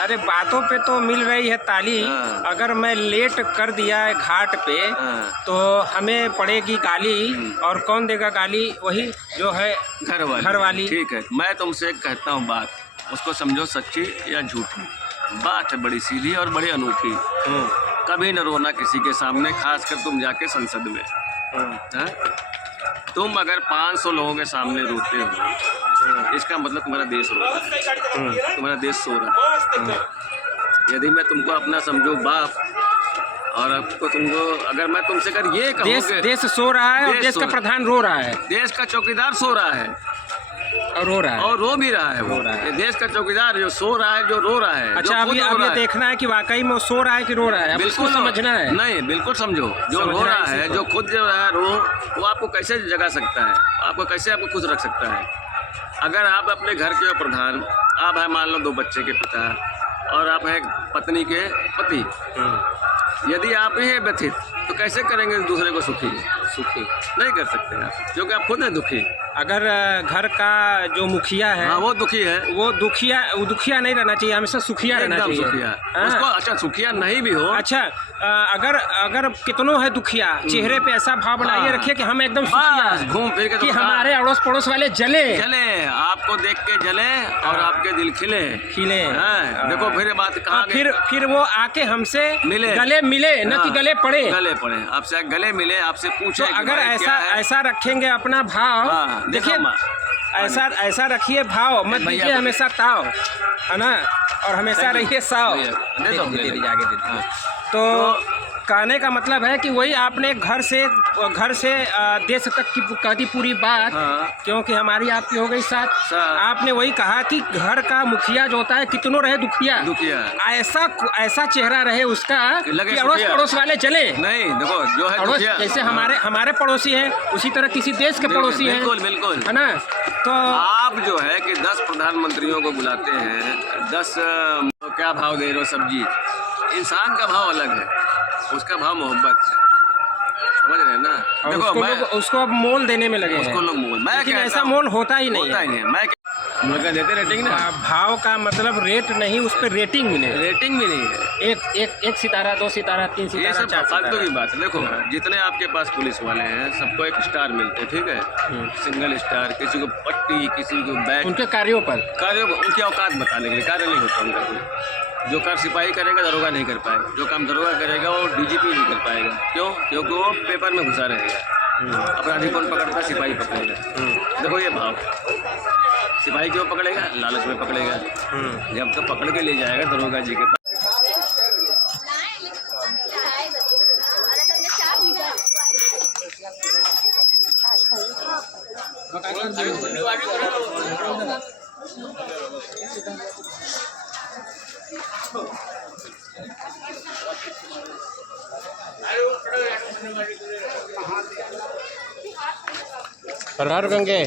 अरे बातों पे तो मिल रही है ताली। अगर मैं लेट कर दिया है घाट पे तो हमें पड़ेगी गाली। और कौन देगा गाली? वही जो है घर वाली। ठीक है, मैं तुमसे कहता हूँ बात, उसको समझो सच्ची या झूठी। बात है बड़ी सीधी और बड़ी अनूठी। कभी न रोना किसी के सामने, खासकर तुम जाके संसद में। तुम अगर 500 लोगों के सामने रोते हो, इसका मतलब तुम्हारा देश रो रहा है, तुम्हारा देश सो रहा है। यदि मैं तुमको अपना समझूं बाप, और आपको तुमको अगर मैं तुमसे अगर ये कहूँ देश सो रहा है और देश का प्रधान रो रहा है, देश का चौकीदार सो रहा है और रो रहा है, और रो भी रहा है। वो ये देश का चौकीदार जो सो रहा है, जो रो रहा है। अच्छा, अब ये देखना है कि वाकई में वो सो रहा है कि रो रहा है। बिल्कुल समझना है। नहीं, बिल्कुल समझो। जो रो रहा है, जो खुद जो रहा है वो आपको कैसे जगा सकता है, आपको कैसे आपको खुश रख सकता है? अगर आप अपने घर के प्रधान, आप है मान लो 2 बच्चे के पिता, और आप हैं पत्नी के पति, यदि आप ही हैं व्यथित तो कैसे करेंगे दूसरे को सुखी? नहीं कर सकते आप, क्योंकि आप खुद हैं दुखी। अगर घर का जो मुखिया है, हाँ, वो दुखी है, वो दुखिया नहीं रहना चाहिए, हमेशा सुखिया रहना चाहिए। सुखिया उसको, अच्छा सुखिया नहीं भी हो, अच्छा अगर कितनों है दुखिया, चेहरे पे ऐसा भाव बनाइए रखिए कि हम एकदम सुखिया, घूम फिर के कि हमारे अड़ोस पड़ोस वाले जले, आपको देख के जले और आपके दिल खिले। देखो फिर बात कहाँ, फिर वो आके हमसे मिले, गले मिले, न कि गले पड़े। आपसे गले मिले, आपसे पूछे। तो अगर ऐसा रखेंगे अपना भाव, देखिए ऐसा रखिए भाव, मत दीजिए हमेशा ताव, है ना, और हमेशा रहिए साव। तो कहने का मतलब है कि वही आपने घर से देश तक की कहती पूरी बात, क्योंकि हमारी आपकी हो गई साथ। आपने वही कहा कि घर का मुखिया जो होता है कितनों रहे दुखिया, ऐसा चेहरा रहे उसका कि अड़ोस पड़ोस वाले चले। नहीं, देखो जो है अड़ोस, जैसे हमारे पड़ोसी हैं उसी तरह किसी देश के पड़ोसी हैं, बिल्कुल, है ना। तो आप जो है कि 10 प्रधानमंत्रियों को बुलाते हैं, 10 क्या भाव दे रहे हो सब्जी। इंसान का भाव अलग है, उसका भाव मोहब्बत है, समझ रहे हैं ना। देखो उसको अब मोल देने में लगे, उसको लोग मोल, लेकिन ऐसा मोल होता ही नहीं है। मैं देते रेटिंग ना, भाव का मतलब रेट नहीं, उस पर रेटिंग मिले। रेटिंग भी नहीं है, एक सितारा, 2 सितारा, 3 सितारा, 4 फालतू की बात है। देखो जितने आपके पास पुलिस वाले हैं, सबको 1 स्टार मिलते हैं, ठीक है, सिंगल स्टार, किसी को पट्टी, किसी को बैग, उनके कार्यों पर, उनकी औकात बताने के लिए। कार्य नहीं होता उनका कोई। जो काम सिपाही करेगा दरोगा नहीं कर पाएगा, जो काम दरोगा करेगा वो डीजीपी नहीं कर पाएगा। क्यों? क्योंकि वो पेपर में घुसा रहेगा। अपराधी कौन पकड़ता? सिपाही पकड़ेगा। देखो ये भाव, सिपाही क्यों पकड़ेगा? लालच में पकड़ेगा। जब तो पकड़ के ले जाएगा दरोगा जी के पास। हर गंगे